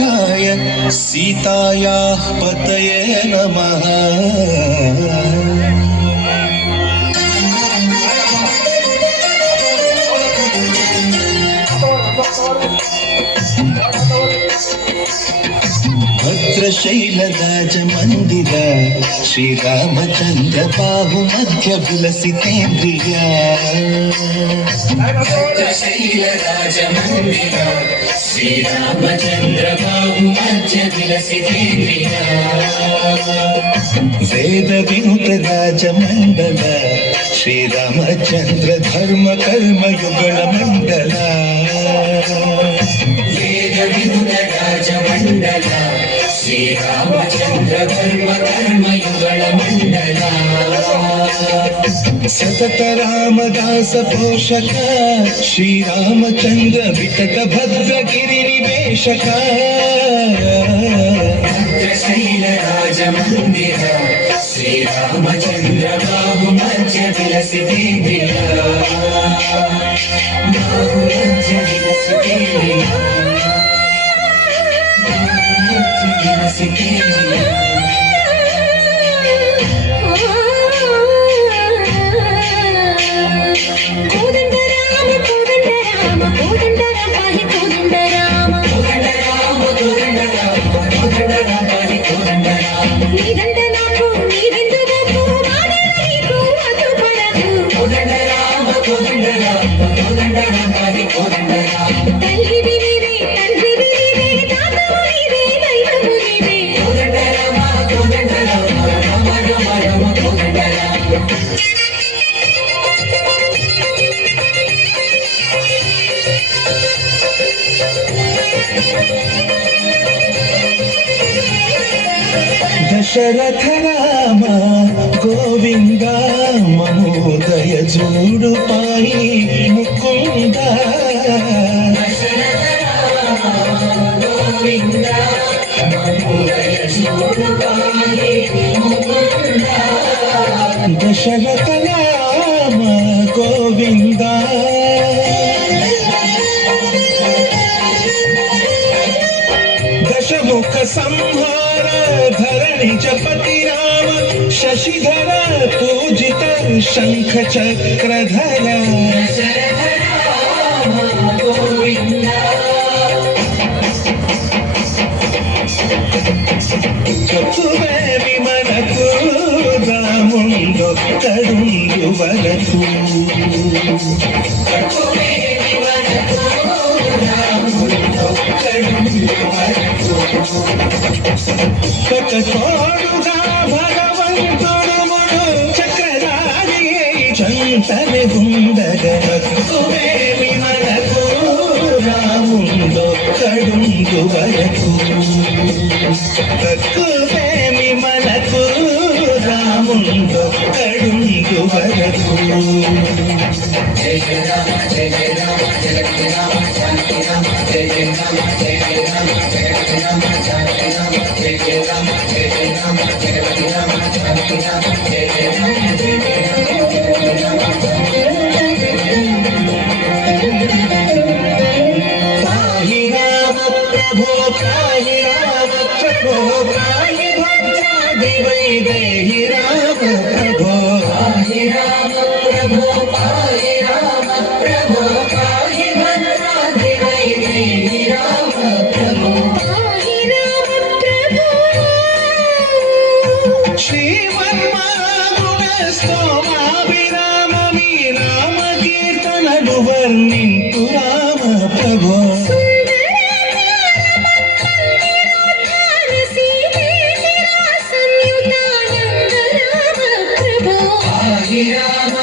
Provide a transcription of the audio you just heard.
रामचन्द्राय सीतायाः पतये नमः। भद्रशैलराजमन्दिर श्रीरामचन्द्र बाहुमध्य विलसितेन्द्रिय। भद्रशैलराजमन्दिर श्रीरामचन्द्र बाहुमध्य विलसितेन्द्रिय। वेदविनुत राजमण्डल श्रीरामचन्द्र धर्म कर्मयुगल मण्डल। वेदविनुत राजमण्डल श्रीरामचन्द्र धर्म कर्मयुगल मण्डल। सतत रामदास पोषक श्रीरामचन्द्र वितत भद्रगिरि निवेशक। भद्रशैलराजमन्दिर श्रीरामचन्द्र बाहुमध्य विलसितेन्द्रिय। बाहुमध्य विलसितेन्द्रिय। बाहुमध्य विलसितेन्द्रिय। दशरथ राम गोविंद ममोदय जोडु पाई मुकुंद। दशरथ राम गोविंद ममोदय जोडु पाई मुकुंद। दशरथ राम गोविंद दशमुख संहार धरणि जपति राम शशिधर पूजित शंख चक्रधर। दशरथ राम गोविंद चतुवे विमनकु रामुंडो कड़ुंडु वरकु। चतुवे विमनकु रामुंडो कड़ुंडु वरकु। कटकोडुगा भगवंतुडु मुडु चक्रधारिये चंतने गुंडग। चतुवे विमनकु रामुंडो कड़ुंडु वरकु। तत्कुवेमि मनकु रामुंडो कड़ुंडु वरकु। जय जय राम जय जय राम जय जय राम जानकी राम जय जय राम जय जय राम जय जय राम जानकी राम जय जय राम जय जय राम जय जय राम जानकी राम जय जय राम जय जय राम पाहि राम प्रभो पाहि राम प्रभो पाहि भद्राद्रि वैदेहि राम प्रभो। पाहि राम प्रभो पाहि राम प्रभो पाहि भद्राद्रि वैदेहि राम प्रभो। पाहि राम प्रभो श्रीमन्महागुण स्तोमाभिराममि राम कीर्तननु वर्णिन्तु राम प्रभो। पाहि राम